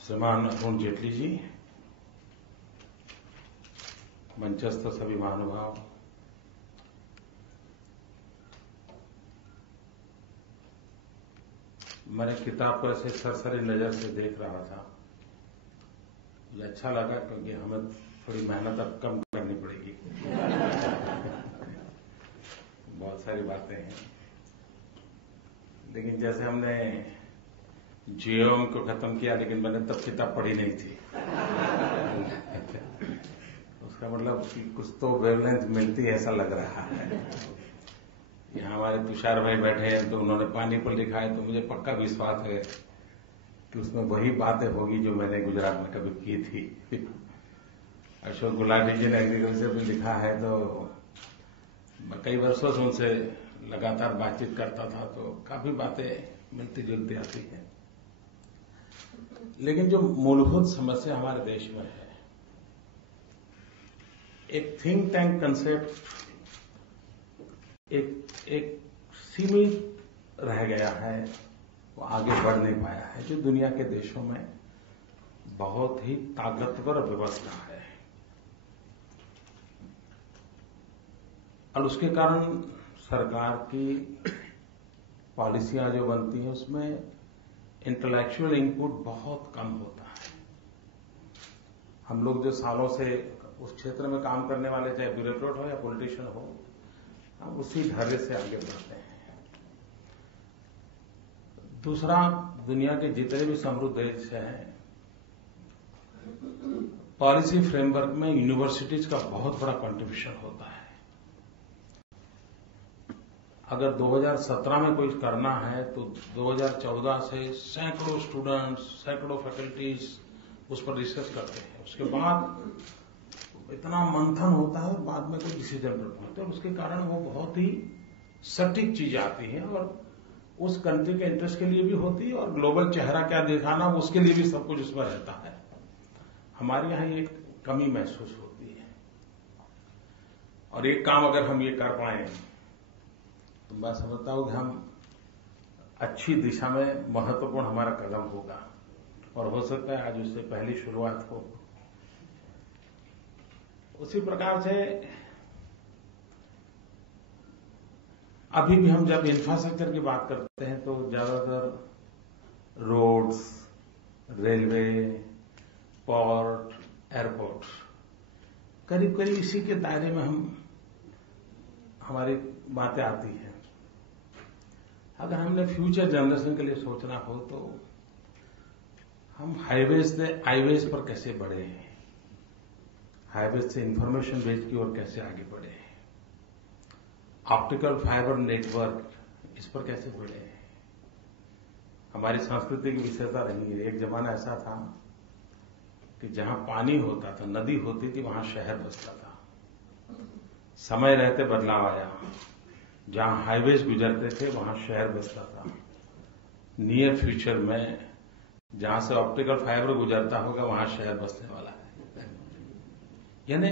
श्रीमान अरुण जेटली जी, मंचस्थ सभी महानुभाव, मैंने किताब को ऐसे सरसरी नजर से देख रहा था। मुझे अच्छा लगा क्योंकि हमें थोड़ी मेहनत अब कम करनी पड़ेगी। बहुत सारी बातें हैं, लेकिन जैसे हमने जीएम को खत्म किया, लेकिन मैंने तब किताब पढ़ी नहीं थी। उसका मतलब कि कुछ तो वेवलेंथ मिलती है ऐसा लग रहा है। यहाँ हमारे तुषार भाई बैठे हैं तो उन्होंने पानी पर लिखा है, तो मुझे पक्का विश्वास है कि उसमें वही बातें होगी जो मैंने गुजरात में कभी की थी। अशोक गुलाटी जी ने एग्रीकल्चर में लिखा है, तो मैं कई वर्षों से उनसे लगातार बातचीत करता था, तो काफी बातें मिलती जुलती आती हैं। लेकिन जो मूलभूत समस्या हमारे देश में है, एक थिंक टैंक कंसेप्ट एक सीमित रह गया है, वो आगे बढ़ नहीं पाया है, जो दुनिया के देशों में बहुत ही ताकतवर व्यवस्था है। और उसके कारण सरकार की पॉलिसियां जो बनती हैं उसमें इंटेलेक्चुअल इनपुट बहुत कम होता है। हम लोग जो सालों से उस क्षेत्र में काम करने वाले, चाहे ब्यूरोक्रेट हो या पॉलिटिशियन हो, हम उसी धैर्य से आगे बढ़ते हैं। दूसरा, दुनिया के जितने भी समृद्ध देश हैं, पॉलिसी फ्रेमवर्क में यूनिवर्सिटीज का बहुत बड़ा कंट्रीब्यूशन होता है। अगर 2017 में कोई करना है तो 2014 से सैकड़ों स्टूडेंट्स, सैकड़ों फैकल्टीज उस पर रिसर्च करते हैं। उसके बाद इतना मंथन होता है और बाद में कोई डिसीजन पर पहुंचते हैं। उसके कारण वो बहुत ही सटीक चीज आती है और उस कंट्री के इंटरेस्ट के लिए भी होती है और ग्लोबल चेहरा क्या दिखाना उसके लिए भी सब कुछ उसमें रहता है। हमारे यहाँ एक कमी महसूस होती है। और एक काम अगर हम ये कर पाए तो मैं समझता हूं कि हम अच्छी दिशा में महत्वपूर्ण हमारा कदम होगा और हो सकता है आज उससे पहली शुरुआत हो। उसी प्रकार से अभी भी हम जब इंफ्रास्ट्रक्चर की बात करते हैं तो ज्यादातर रोड्स, रेलवे, पोर्ट, एयरपोर्ट करीब करीब इसी के दायरे में हमारी बातें आती हैं। अगर हमने फ्यूचर जनरेशन के लिए सोचना हो तो हम हाईवेज पर कैसे बढ़े हैं, हाईवेज से इंफॉर्मेशन बेस की ओर कैसे आगे बढ़े हैं, ऑप्टिकल फाइबर नेटवर्क इस पर कैसे बढ़े हैं। हमारी संस्कृति की विशेषता रही है। एक जमाना ऐसा था कि जहां पानी होता था, नदी होती थी, वहां शहर बसता था। समय रहते बदलाव आया। जहां हाईवेज गुजरते थे वहां शहर बसता था। नियर फ्यूचर में जहां से ऑप्टिकल फाइबर गुजरता होगा वहां शहर बसने वाला है। यानी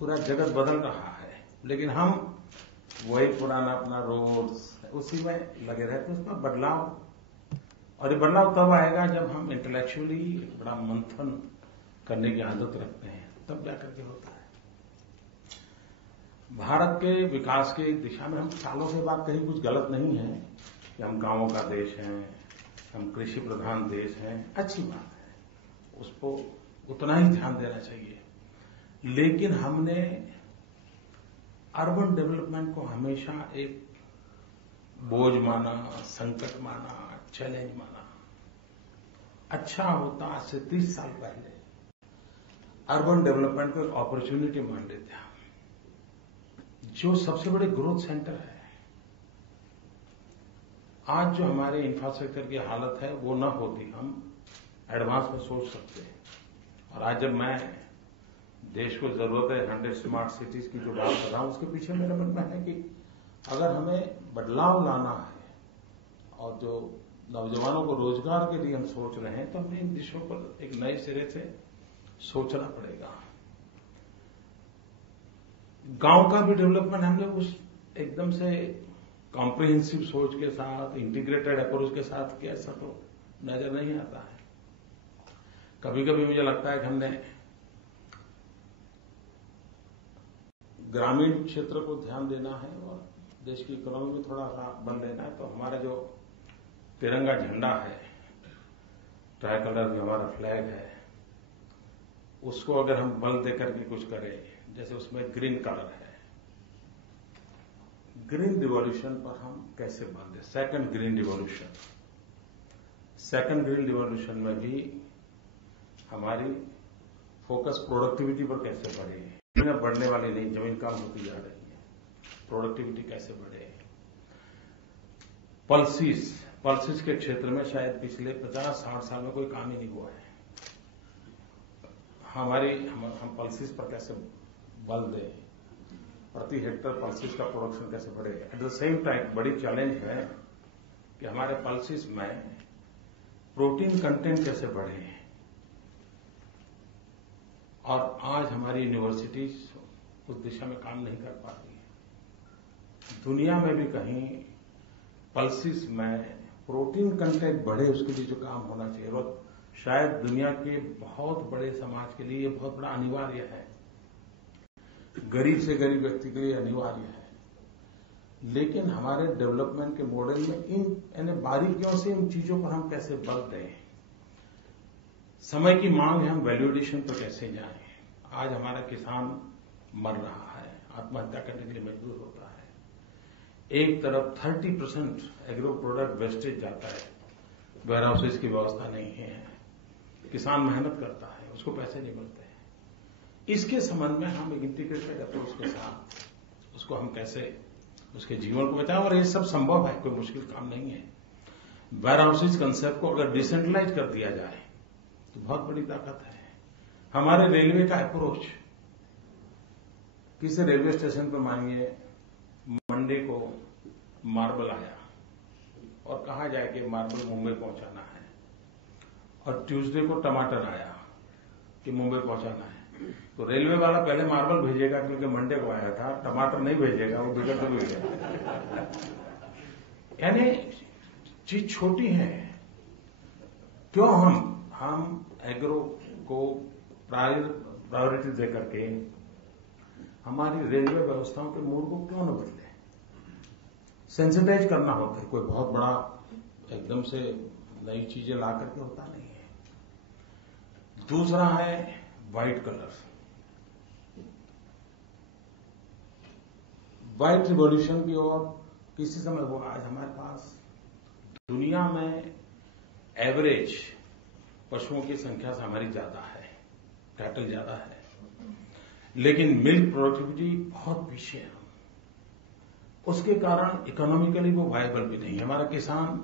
पूरा जगत बदल रहा है, लेकिन हम वही पुराना अपना रोड्स उसी में लगे रहते हैं। उसमें बदलाव, और ये बदलाव तब आएगा जब हम इंटेलेक्चुअली बड़ा मंथन करने की आदत रखते हैं, तब जाकर के होता है। भारत के विकास की दिशा में हम सालों से बात कहीं कुछ गलत नहीं है कि हम गांवों का देश हैं, हम कृषि प्रधान देश हैं, अच्छी बात है, उसको उतना ही ध्यान देना चाहिए। लेकिन हमने अर्बन डेवलपमेंट को हमेशा एक बोझ माना, संकट माना, चैलेंज माना। अच्छा होता आज से 30 साल पहले अर्बन डेवलपमेंट को एक अपॉर्चुनिटी मान लेते हैं, जो सबसे बड़े ग्रोथ सेंटर है। आज जो हमारे इंफ्रास्ट्रक्चर की हालत है वो न होती, हम एडवांस में सोच सकते हैं। और आज जब मैं देश को जरूरत है 100 स्मार्ट सिटीज की जो बात कर रहा हूं, उसके पीछे मेरे मन में है कि अगर हमें बदलाव लाना है और जो नौजवानों को रोजगार के लिए हम सोच रहे हैं, तो हमें इन दिशों पर एक नए सिरे से सोचना पड़ेगा। गांव का भी डेवलपमेंट हमने उस एकदम से कॉम्प्रिहेंसिव सोच के साथ, इंटीग्रेटेड अप्रोच के साथ किया, ऐसा तो नजर नहीं आता है। कभी कभी मुझे लगता है कि हमने ग्रामीण क्षेत्र को ध्यान देना है और देश की इकोनॉमी में थोड़ा सा बल देना है। तो हमारा जो तिरंगा झंडा है, ट्राई कलर जो हमारा फ्लैग है, उसको अगर हम बल देकर के कुछ करें, जैसे उसमें ग्रीन कलर है, ग्रीन रिवॉल्यूशन पर हम कैसे बल दें, सेकंड ग्रीन रिवॉल्यूशन में भी हमारी फोकस प्रोडक्टिविटी पर कैसे बढ़े, जमीन बढ़ने वाली नहीं, जमीन कम होती जा रही है, प्रोडक्टिविटी कैसे बढ़े। पल्सिस के क्षेत्र में शायद पिछले 50-60 साल में कोई काम ही नहीं हुआ है। हम पल्सिस पर कैसे बल दें, प्रति हेक्टर पल्सिस का प्रोडक्शन कैसे बढ़े। एट द सेम टाइम बड़ी चैलेंज है कि हमारे पल्सिस में प्रोटीन कंटेंट कैसे बढ़े। और आज हमारी यूनिवर्सिटीज उस दिशा में काम नहीं कर पाती है। दुनिया में भी कहीं पल्सिस में प्रोटीन कंटेंट बढ़े, उसके लिए जो काम होना चाहिए, और शायद दुनिया के बहुत बड़े समाज के लिए ये बहुत बड़ा अनिवार्य है, गरीब से गरीब व्यक्ति के लिए अनिवार्य है। लेकिन हमारे डेवलपमेंट के मॉडल में इन बारीकियों से इन चीजों पर हम कैसे बल दें। समय की मांग है, हम वैल्यू एडिशन पर कैसे जाएं। आज हमारा किसान मर रहा है, आत्महत्या करने के लिए मजबूर होता है। एक तरफ 30% एग्रो प्रोडक्ट वेस्टेज जाता है, वेयर हाउसेज की व्यवस्था नहीं है, किसान मेहनत करता है, उसको पैसे नहीं मिलते हैं। इसके संबंध में हम एक इंटीग्रेटेड अप्रोच के साथ उसको हम कैसे उसके जीवन को बचाएं, और ये सब संभव है, कोई मुश्किल काम नहीं है। वेयर हाउसेज कंसेप्ट को अगर डिसेंट्रलाइज कर दिया जाए तो बहुत बड़ी ताकत है। हमारे रेलवे का अप्रोच, किसी रेलवे स्टेशन पर मानिए मंडे को मार्बल आया और कहा जाए कि मार्बल मुंबई पहुंचाना है, और ट्यूसडे को टमाटर आया कि मुंबई पहुंचाना है, तो रेलवे वाला पहले मार्बल भेजेगा क्योंकि मंडे को आया था, टमाटर नहीं भेजेगा, वो बिगड़ तो भेजेगा। यानी चीज छोटी है। क्यों हम एग्रो को प्रायोरिटी देकर के हमारी रेलवे व्यवस्थाओं के मूड को क्यों न बदले। सेंसिटाइज करना होता है, कोई बहुत बड़ा एकदम से नई चीजें ला करके होता नहीं है। दूसरा है व्हाइट कलर, व्हाइट रिवॉल्यूशन की ओर किसी समय वो आज हमारे पास दुनिया में एवरेज पशुओं की संख्या से हमारी ज्यादा है, कैटल ज्यादा है, लेकिन मिल्क प्रोडक्टिविटी बहुत पीछे है। उसके कारण इकोनॉमिकली वो वायबल भी नहीं है। हमारा किसान,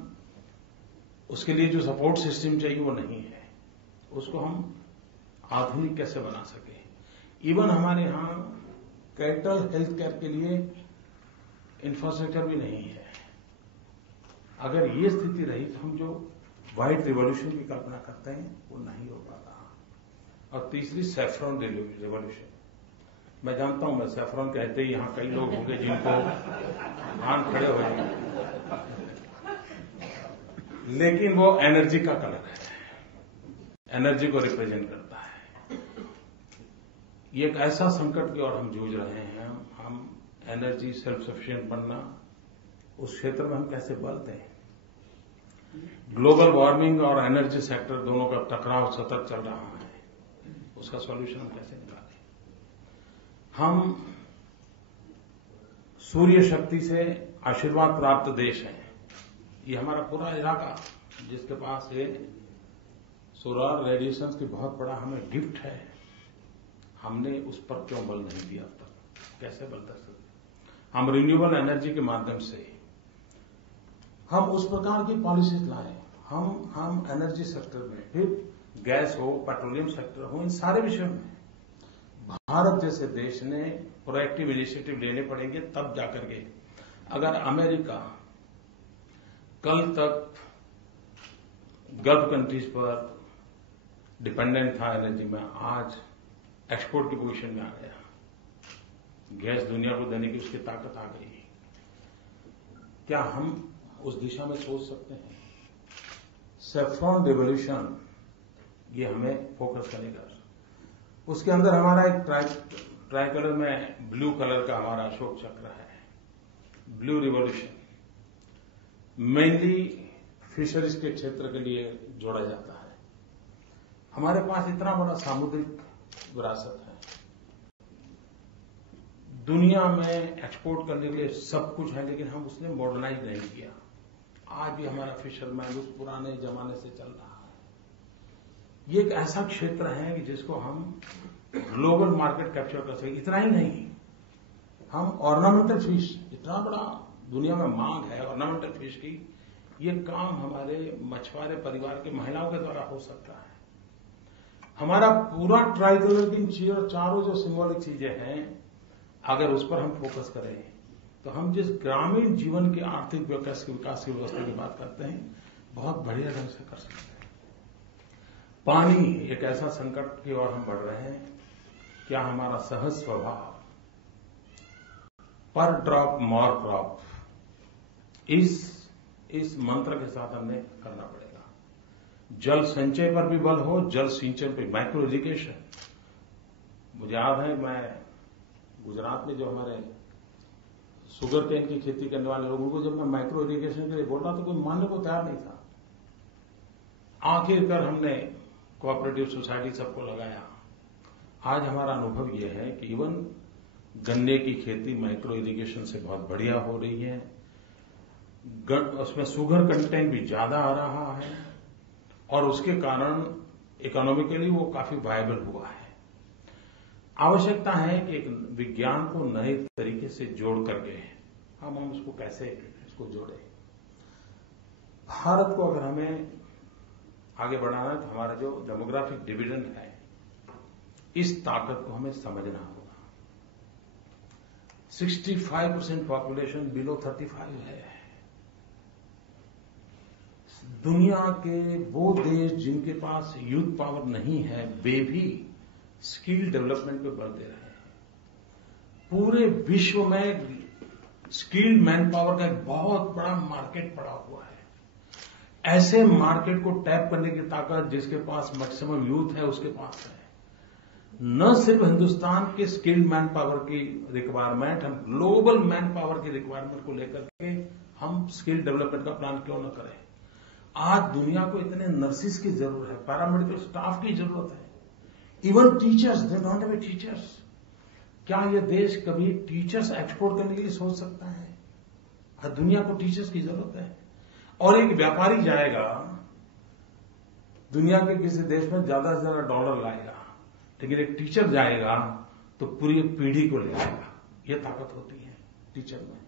उसके लिए जो सपोर्ट सिस्टम चाहिए वो नहीं है। उसको हम आधुनिक कैसे बना सके। इवन हमारे यहां कैटल हेल्थ केयर के लिए इंफ्रास्ट्रक्चर भी नहीं है। अगर ये स्थिति रही तो हम जो व्हाइट रिवॉल्यूशन की कल्पना करते हैं वो नहीं हो पाता। और तीसरी सैफ्रॉन रिवॉल्यूशन। मैं जानता हूं, मैं सैफ्रॉन कहते ही यहां कई लोग होंगे जिनको हाथ खड़े हो जाएंगे, लेकिन वो एनर्जी का कलर है, एनर्जी को रिप्रेजेंट करता है। ये एक ऐसा संकट की ओर हम जूझ रहे हैं। हम एनर्जी सेल्फ सफिशिएंट बनना, उस क्षेत्र में हम कैसे बल दें। ग्लोबल वार्मिंग और एनर्जी सेक्टर दोनों का टकराव सतत चल रहा है, उसका सॉल्यूशन हम कैसे निकालें। हम सूर्य शक्ति से आशीर्वाद प्राप्त देश हैं। ये हमारा पूरा इलाका जिसके पास ये सोलर रेडिएशन की बहुत बड़ा हमें गिफ्ट है, हमने उस पर क्यों बल नहीं दिया अब तक, कैसे बल दे सकते। हम रिन्यूएबल एनर्जी के माध्यम से हम उस प्रकार की पॉलिसीज लाएं। हम एनर्जी सेक्टर में, फिर गैस हो, पेट्रोलियम सेक्टर हो, इन सारे विषयों में भारत जैसे देश ने प्रोएक्टिव इनिशिएटिव लेने पड़ेंगे, तब जाकर के। अगर अमेरिका कल तक गल्फ कंट्रीज पर डिपेंडेंट था एनर्जी में, आज एक्सपोर्ट की पोजीशन में आ गया, गैस दुनिया को देने की उसकी ताकत आ गई। क्या हम उस दिशा में सोच सकते हैं? सेफ्रॉन रिवॉल्यूशन, ये हमें फोकस करेगा। उसके अंदर हमारा एक ट्राई कलर में ब्लू कलर का हमारा अशोक चक्र है। ब्लू रिवॉल्यूशन मेनली फिशरीज के क्षेत्र के लिए जोड़ा जाता है। हमारे पास इतना बड़ा सामुद्रिक विरासत है, दुनिया में एक्सपोर्ट करने के लिए सब कुछ है, लेकिन हम उसने मॉडर्नाइज नहीं किया। आज भी हमारा फिशरमैन उस पुराने जमाने से चल रहा है। ये एक ऐसा क्षेत्र है कि जिसको हम ग्लोबल मार्केट कैप्चर कर सके। इतना ही नहीं, हम ऑर्नामेंटल फिश, इतना बड़ा दुनिया में मांग है ऑर्नामेंटल फिश की, ये काम हमारे मछुआरे परिवार के महिलाओं के द्वारा हो सकता है। हमारा पूरा ट्राइकलर की चारों जो सिंबॉलिक चीजें हैं, अगर उस पर हम फोकस करें तो हम जिस ग्रामीण जीवन के आर्थिक विकास की व्यवस्था की बात करते हैं, बहुत बढ़िया ढंग से कर सकते हैं। पानी एक ऐसा संकट की ओर हम बढ़ रहे हैं। क्या हमारा सहज स्वभाव पर ड्रॉप मोर क्रॉप, इस मंत्र के साथ हमने करना पड़ेगा। जल संचय पर भी बल हो, जल सिंचन पर, माइक्रो इरिगेशन। मुझे याद है, मैं गुजरात में जो हमारे शुगर केन की खेती करने वाले लोगों को जब मैं माइक्रो इरिगेशन के लिए बोल रहा तो कोई मानने को तैयार नहीं था। आखिरकार हमने कोऑपरेटिव सोसाइटी सबको लगाया। आज हमारा अनुभव यह है कि इवन गन्ने की खेती माइक्रो इरिगेशन से बहुत बढ़िया हो रही है। उसमें शुगर कंटेंट भी ज्यादा आ रहा है और उसके कारण इकोनॉमिकली वो काफी वायबल हुआ है। आवश्यकता है कि एक विज्ञान को नए तरीके से जोड़ करके हम उसको कैसे इसको जोड़ें। भारत को अगर हमें आगे बढ़ाना है तो हमारा जो डेमोग्राफिक डिविडेंड है, इस ताकत को हमें समझना होगा। 65% पॉपुलेशन बिलो 35 है। दुनिया के वो देश जिनके पास यूथ पावर नहीं है, वे भी स्किल डेवलपमेंट पे बल दे रहे हैं। पूरे विश्व में स्किल्ड मैन पावर का एक बहुत बड़ा मार्केट पड़ा हुआ है। ऐसे मार्केट को टैप करने की ताकत जिसके पास मैक्सिमम यूथ है, उसके पास है। न सिर्फ हिंदुस्तान के स्किल्ड मैन पावर की रिक्वायरमेंट, हम ग्लोबल मैन पावर की रिक्वायरमेंट को लेकर के हम स्किल डेवलपमेंट का प्लान क्यों न करें। आज दुनिया को इतने नर्सिस की जरूरत है, पैरामेडिकल स्टाफ की जरूरत है, even teachers, they don't have teachers. क्या यह देश कभी टीचर्स एक्सपोर्ट करने के लिए सोच सकता है? हर दुनिया को टीचर्स की जरूरत है। और एक व्यापारी जाएगा दुनिया के किसी देश में, ज्यादा से ज्यादा डॉलर लाएगा, लेकिन एक टीचर जाएगा तो पूरी एक पीढ़ी को ले आएगा। यह ताकत होती है टीचर में।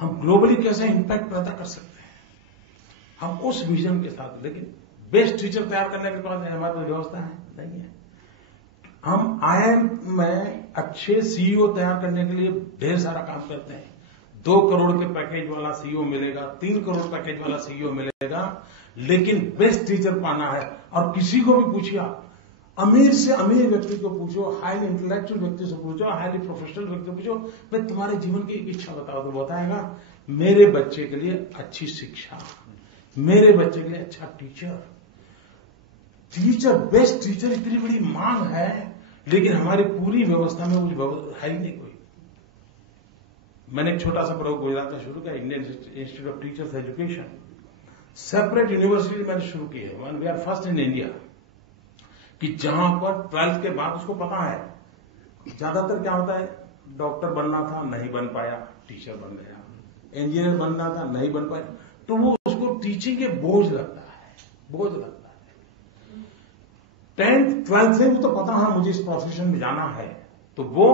हम ग्लोबली कैसे इंपैक्ट पैदा कर सकते हैं, हम उस विजन के साथ। लेकिन बेस्ट टीचर तैयार करने के बाद हमारे पास व्यवस्था है नहीं है। हम आईआईएम में अच्छे सीईओ तैयार करने के लिए ढेर सारा काम करते हैं। 2 करोड़ के पैकेज वाला सीईओ मिलेगा, 3 करोड़ पैकेज वाला सीईओ मिलेगा, लेकिन बेस्ट टीचर पाना है। और किसी को भी पूछिए, अमीर से अमीर व्यक्ति को पूछो, हाईली इंटेलेक्चुअल व्यक्ति से पूछो, हाईली प्रोफेशनल व्यक्ति को पूछो, भाई तुम्हारे जीवन की एक इच्छा बताओ, तो बताएगा मेरे बच्चे के लिए अच्छी शिक्षा, मेरे बच्चे के लिए अच्छा टीचर। बेस्ट टीचर इतनी बड़ी मांग है, लेकिन हमारी पूरी व्यवस्था में वो है ही नहीं कोई। मैंने एक छोटा सा प्रयोग गुजरात में शुरू किया, Indian institute of teachers education. Separate university मैंने शुरू की है, we are first in India, कि जहां पर 12th के बाद उसको पता है। ज्यादातर क्या होता है, डॉक्टर बनना था नहीं बन पाया, टीचर बन गया, इंजीनियर बनना था नहीं बन पाया, तो वो उसको टीचिंग के बोझ लगता है। 10th 12th से भी तो पता है मुझे इस प्रोफेशन में जाना है, तो वो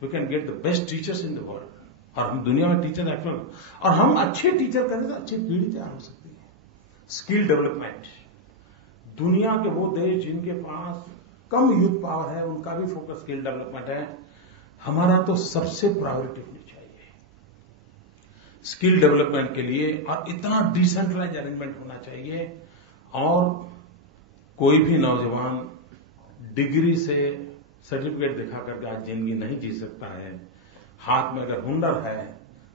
we can get the best teachers in the world. और हम दुनिया में टीचर एक्चुअल, और हम अच्छे टीचर करें तो अच्छी पीढ़ी तैयार हो सकती है। स्किल डेवलपमेंट, दुनिया के वो देश जिनके पास कम यूथ पावर है, उनका भी फोकस स्किल डेवलपमेंट है। हमारा तो सबसे प्रायोरिटी होनी चाहिए स्किल डेवलपमेंट के लिए, और इतना डिसेंट्रलाइज अरेंजमेंट होना चाहिए। और कोई भी नौजवान डिग्री से सर्टिफिकेट दिखा करके आज जिंदगी नहीं जी सकता है। हाथ में अगर हुनर है,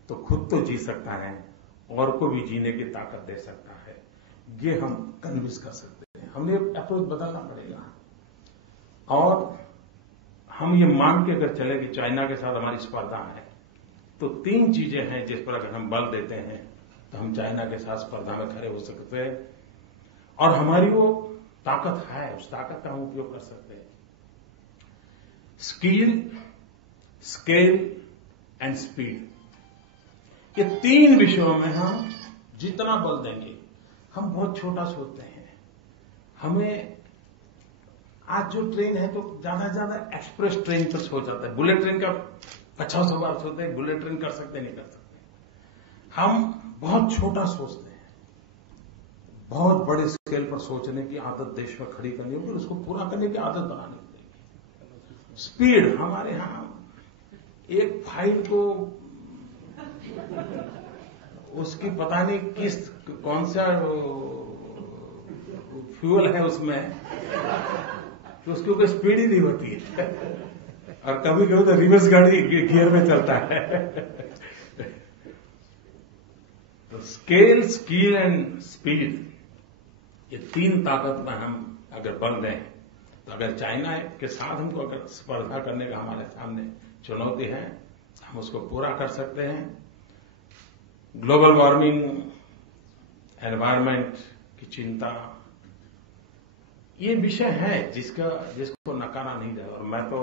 तो खुद तो जी सकता है और को भी जीने की ताकत दे सकता है, ये हम कन्विंस कर सकते हैं। हमने अप्रोच बदलना पड़ेगा और हम ये मान के अगर चले कि चाइना के साथ हमारी स्पर्धा है, तो 3 चीजें हैं जिस पर अगर हम बल देते हैं तो हम चाइना के साथ स्पर्धा में खड़े हो सकते हैं और हमारी वो ताकत है, उस ताकत का हम उपयोग कर सकते हैं। स्किल, स्केल एंड स्पीड, ये 3 विषयों में हम जितना बल देंगे, हम बहुत छोटा सोचते हैं। हमें आज जो ट्रेन है तो ज्यादा से ज्यादा एक्सप्रेस ट्रेन पर सोच जाता है, बुलेट ट्रेन का 50 बार सोचते हैं, बुलेट ट्रेन कर सकते नहीं कर सकते। हम बहुत छोटा सोचते हैं, बहुत बड़े स्केल पर सोचने की आदत देश में खड़ी करनी होगी, उसको पूरा करने की आदत बनानी पड़ेगी। स्पीड, हमारे यहां एक फाइल को उसकी पता नहीं कौन सा फ्यूल है उसमें, तो उसकी कोई स्पीड ही नहीं होती है और कभी कभी तो रिवर्स गाड़ी गियर में चलता है। तो स्केल, स्किल एंड स्पीड, ये 3 ताकत में हम अगर बन गए तो अगर चाइना के साथ हमको अगर स्पर्धा करने का हमारे सामने चुनौती है, हम उसको पूरा कर सकते हैं। ग्लोबल वार्मिंग, एनवायरनमेंट की चिंता, ये विषय है जिसको नकारा नहीं जाए और मैं तो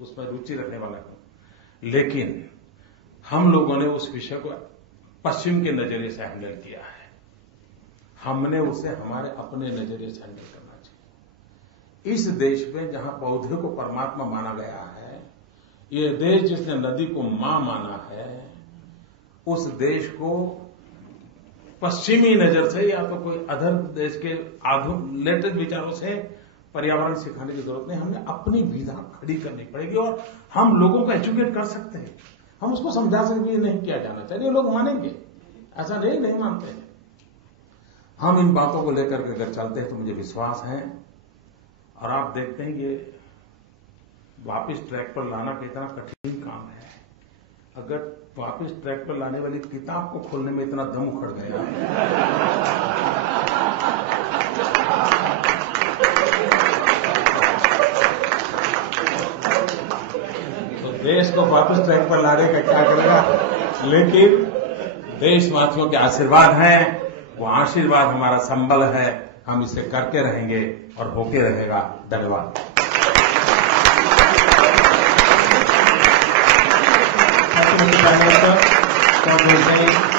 उसमें रुचि रखने वाला हूं, लेकिन हम लोगों ने उस विषय को पश्चिम के नजरिए से हैंडल किया है। हमने उसे हमारे अपने नजरिए से हैंडल करना चाहिए। इस देश में जहां पौधे को परमात्मा माना गया है, ये देश जिसने नदी को मां माना है, उस देश को पश्चिमी नजर से या तो कोई अदर देश के लेटेस्ट विचारों से पर्यावरण सिखाने की जरूरत नहीं। हमें अपनी विधा खड़ी करनी पड़ेगी और हम लोगों को एजुकेट कर सकते हैं। हम उसको समझा सकते हैं नहीं किया जाना चाहिए, लोग मानेंगे, ऐसा नहीं मानते हैं। हम इन बातों को लेकर के अगर चलते हैं तो मुझे विश्वास है और आप देखते हैं ये वापस ट्रैक पर लाना कितना कठिन काम है। अगर वापस ट्रैक पर लाने वाली किताब को खोलने में इतना दम उखड़ गया तो देश को वापस ट्रैक पर लाने का क्या करेगा। लेकिन देशवासियों के आशीर्वाद हैं, वो आशीर्वाद हमारा संबल है, हम इसे करके रहेंगे और होके रहेगा। धन्यवाद। Thank you, Mr. Prime Minister.